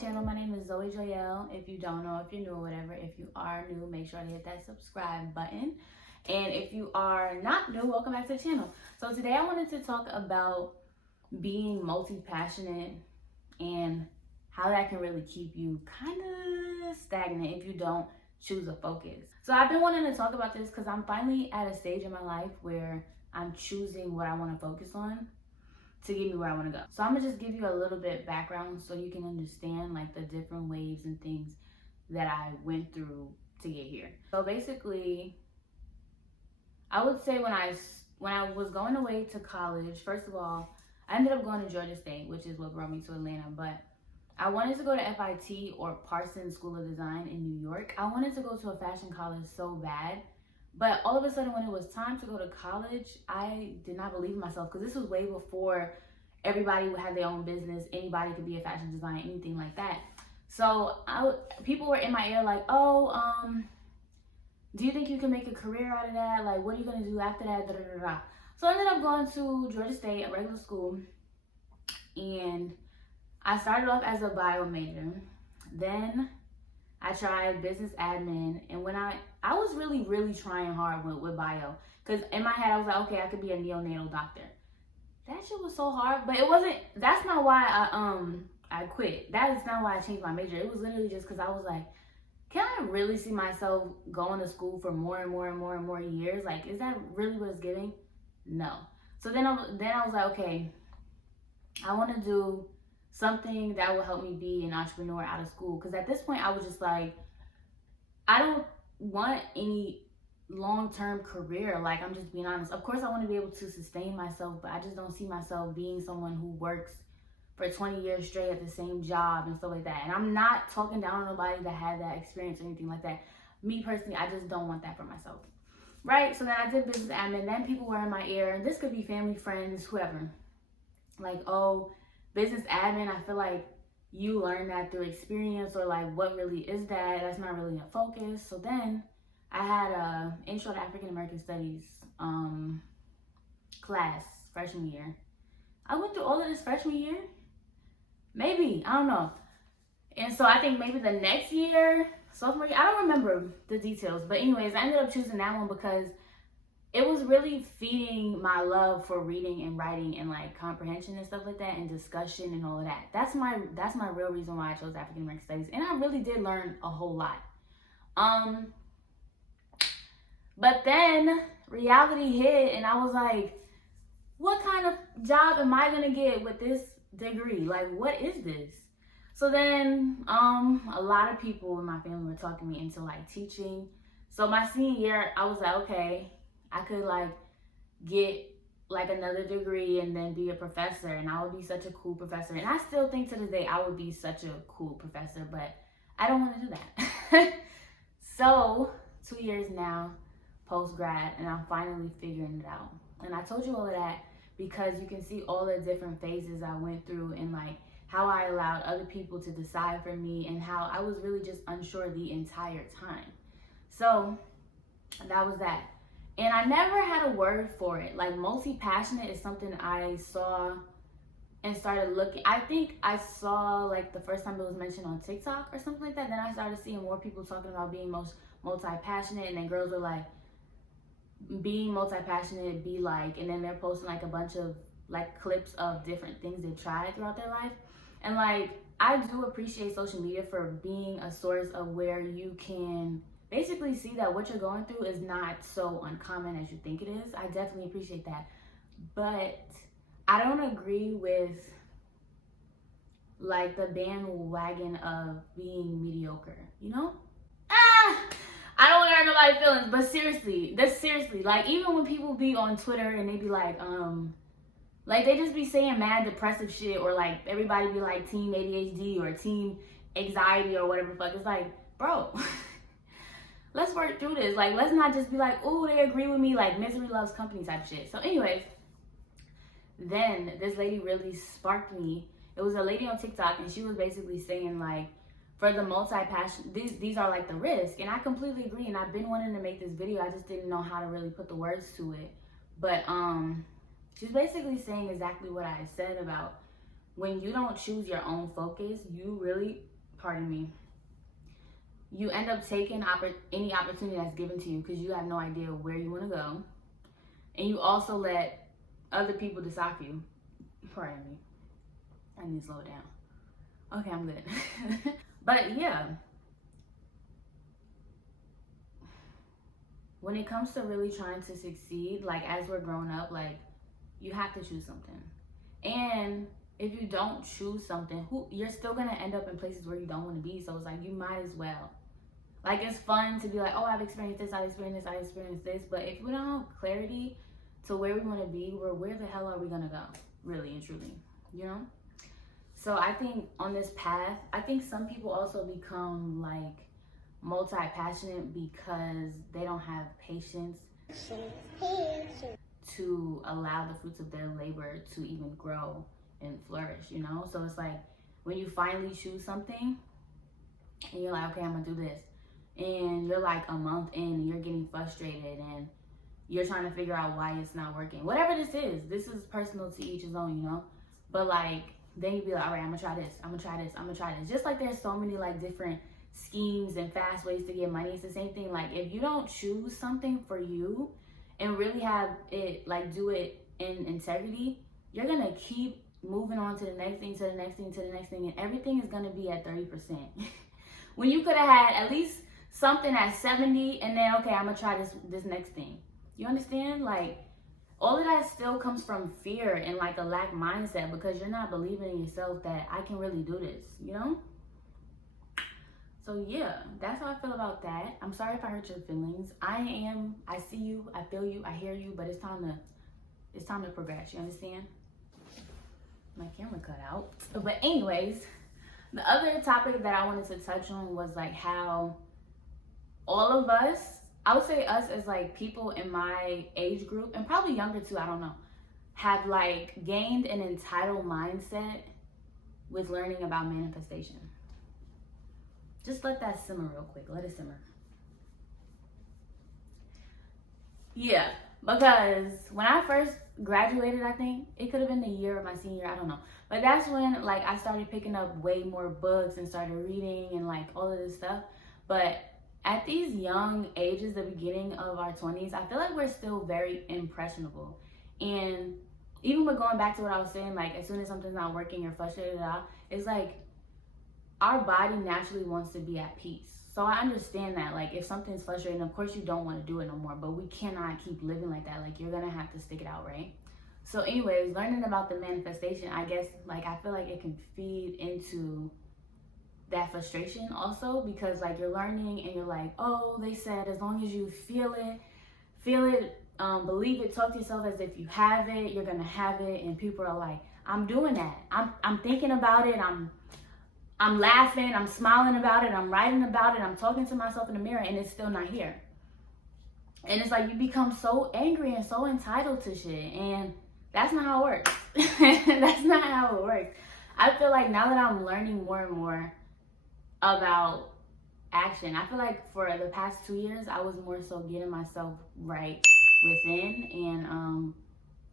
channel. My name is Zoe Joyelle. If you don't know, if you're new or whatever, if you are new, make sure to hit that subscribe button. And if you are not new, welcome back to the channel. So today I wanted to talk about being multi-passionate and how that can really keep you kind of stagnant if you don't choose a focus. So I've been wanting to talk about this because I'm finally at a stage in my life where I'm choosing what I want to focus on to get me where I want to go. So I'm gonna just give you a little bit background so you can understand like the different waves and things that I went through to get here. So basically, I would say when I was going away to college, first of all, I ended up going to Georgia State, which is what brought me to Atlanta, but I wanted to go to FIT or Parsons School of Design in New York. I wanted to go to a fashion college so bad. But all of a sudden, when it was time to go to college, I did not believe in myself because this was way before everybody would have their own business. Anybody could be a fashion designer, anything like that. So people were in my ear like, oh, do you think you can make a career out of that? Like, what are you going to do after that? Da, da, da, da. So I ended up going to Georgia State, a regular school. And I started off as a bio major. Then I tried business admin, and when I was really trying hard with bio, because in my head I was like, okay, I could be a neonatal doctor. That shit was so hard, but it wasn't. That's not why I quit. That is not why I changed my major. It was literally just because I was like, can I really see myself going to school for more and more years? Like, is that really what it's giving? No. So then I was like, okay, I want to do something that will help me be an entrepreneur out of school. Because at this point, I was just like, I don't want any long-term career. Like, I'm just being honest. Of course, I want to be able to sustain myself, but I just don't see myself being someone who works for 20 years straight at the same job and stuff like that. And I'm not talking down on nobody that had that experience or anything like that. Me personally, I just don't want that for myself. Right? So then I did business admin. Then people were in my ear. And this could be family, friends, whoever. Like, oh, business admin, I feel like you learn that through experience, or like, what really is that? That's not really a focus. So then I had a intro to African American Studies class freshman year. I went through all of this freshman year. Maybe, I don't know. And so I think maybe the next year, sophomore year, I don't remember the details. But anyways, I ended up choosing that one because it was really feeding my love for reading and writing and like comprehension and stuff like that, and discussion and all of that. That's my real reason why I chose African American Studies. And I really did learn a whole lot. But then reality hit and I was like, what kind of job am I gonna get with this degree? Like, what is this? So then a lot of people in my family were talking me into like teaching. So my senior year, I was like, okay, I could like get like another degree and then be a professor, and I would be such a cool professor. And I still think to this day I would be such a cool professor, but I don't want to do that. So 2 years now, post-grad, and I'm finally figuring it out. And I told you all of that because you can see all the different phases I went through, and like how I allowed other people to decide for me, and how I was really just unsure the entire time. So that was that. And I never had a word for it. Like, multi-passionate is something I saw and started looking. I think I saw like the first time it was mentioned on TikTok or something like that. Then I started seeing more people talking about being multi-passionate, and then girls were like, being multi-passionate be like, and then they're posting like a bunch of like clips of different things they tried throughout their life. And like, I do appreciate social media for being a source of where you can basically see that what you're going through is not so uncommon as you think it is. I definitely appreciate that. But I don't agree with like the bandwagon of being mediocre, you know? I don't want to hurt nobody's feelings, but seriously, like, even when people be on Twitter and they be like they just be saying mad depressive shit, or like everybody be like team ADHD or team anxiety or whatever the fuck. It's like, bro, let's work through this. Like, let's not just be like, oh, they agree with me, like misery loves company type shit. So anyways, then this lady really sparked me. It was a lady on TikTok, and she was basically saying like, for the multi-passion, these are like the risk. And I completely agree, and I've been wanting to make this video. I just didn't know how to really put the words to it. But she's basically saying exactly what I said about when you don't choose your own focus, you really, pardon me, you end up taking any opportunity that's given to you because you have no idea where you want to go. And you also let other people decide for you. Pardon me. I need to slow it down. Okay, I'm good. But yeah, when it comes to really trying to succeed, like as we're growing up, like you have to choose something. And if you don't choose something, you're still gonna end up in places where you don't want to be. So it's like you might as well. Like it's fun to be like, oh, I've experienced this, I've experienced this, I've experienced this. But if we don't have clarity to where we want to be, where the hell are we gonna go? Really and truly, you know? So I think on this path, I think some people also become like multi-passionate because they don't have patience to allow the fruits of their labor to even grow and flourish, you know? So it's like when you finally choose something and you're like, okay, I'm gonna do this. And you're like a month in and you're getting frustrated and you're trying to figure out why it's not working. Whatever this is personal to each his own, you know? But like, then you'd be like, all right, I'm gonna try this, I'm gonna try this, I'm gonna try this. Just like there's so many like different schemes and fast ways to get money, it's the same thing. Like if you don't choose something for you and really have it, like do it in integrity, you're gonna keep moving on to the next thing, to the next thing, to the next thing, and everything is gonna be at 30%. When you could have had at least something at 70 and then, okay, I'm gonna try this next thing. You understand? Like all of that still comes from fear and like a lack mindset because you're not believing in yourself that I can really do this, you know? So yeah, that's how I feel about that. I'm sorry if I hurt your feelings. I see you, I feel you, I hear you, but it's time to progress, you understand? My camera cut out. But anyways, the other topic that I wanted to touch on was like how all of us, I would say us as like people in my age group and probably younger too, I don't know, have like gained an entitled mindset with learning about manifestation. Just let that simmer real quick. Let it simmer. Yeah, because when I first graduated, I think it could have been the year of my senior year, I don't know. But that's when like I started picking up way more books and started reading and like all of this stuff. But at these young ages, the beginning of our 20s, I feel like we're still very impressionable. And even with going back to what I was saying, like as soon as something's not working, you're frustrated out, it's like our body naturally wants to be at peace. So I understand that, like if something's frustrating, of course you don't want to do it no more, but we cannot keep living like that. Like you're gonna have to stick it out, right? So anyways, learning about the manifestation, I guess like I feel like it can feed into that frustration also, because like you're learning and you're like, oh, they said as long as you feel it, believe it, talk to yourself as if you have it, you're gonna have it. And people are like, I'm doing that, I'm thinking about it, I'm laughing, I'm smiling about it, I'm writing about it, I'm talking to myself in the mirror, and it's still not here. And it's like you become so angry and so entitled to shit, and that's not how it works. That's not how it works. I feel like now that I'm learning more and more about action, I feel like for the past 2 years, I was more so getting myself right within and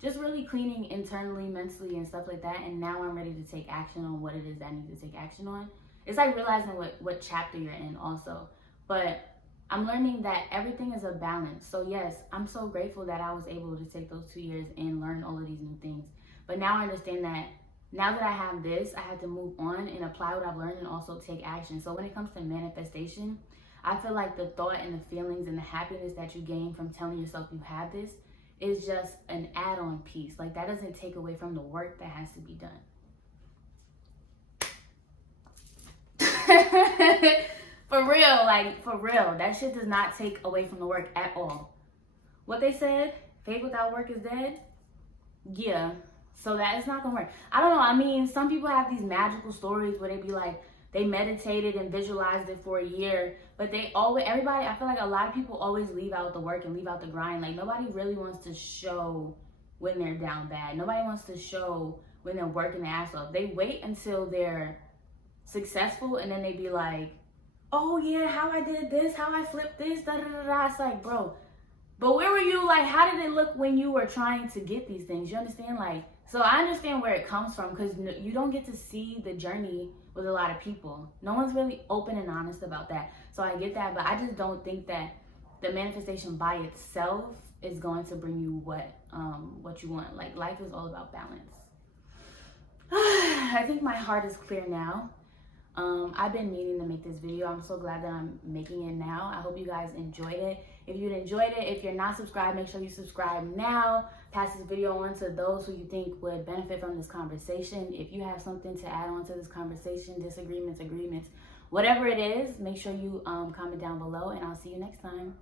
just really cleaning internally, mentally, and stuff like that. And now I'm ready to take action on what it is that I need to take action on. It's like realizing what chapter you're in also. But I'm learning that everything is a balance. So yes, I'm so grateful that I was able to take those 2 years and learn all of these new things. But now I understand that now that I have this, I have to move on and apply what I've learned and also take action. So when it comes to manifestation, I feel like the thought and the feelings and the happiness that you gain from telling yourself you have this is just an add-on piece. Like that doesn't take away from the work that has to be done. For real, that shit does not take away from the work at all. What they said, faith without work is dead. Yeah, so that is not gonna work. I don't know, I mean, some people have these magical stories where they be like, they meditated and visualized it for a year, but everybody, I feel like a lot of people always leave out the work and leave out the grind. Like nobody really wants to show when they're down bad. Nobody wants to show when they're working their ass off. They wait until they're successful and then they be like, oh yeah, how I did this, how I flipped this, da da da da. It's like, bro, but where were you? Like, how did it look when you were trying to get these things? You understand? Like, So I understand where it comes from, because you don't get to see the journey with a lot of people. No one's really open and honest about that. So I get that, but I just don't think that the manifestation by itself is going to bring you what you want. Like, life is all about balance. I think my heart is clear now. I've been meaning to make this video. I'm so glad that I'm making it now. I hope you guys enjoyed it. If you enjoyed it, if you're not subscribed, make sure you subscribe now. Pass this video on to those who you think would benefit from this conversation. If you have something to add on to this conversation, disagreements, agreements, whatever it is, make sure you comment down below, and I'll see you next time.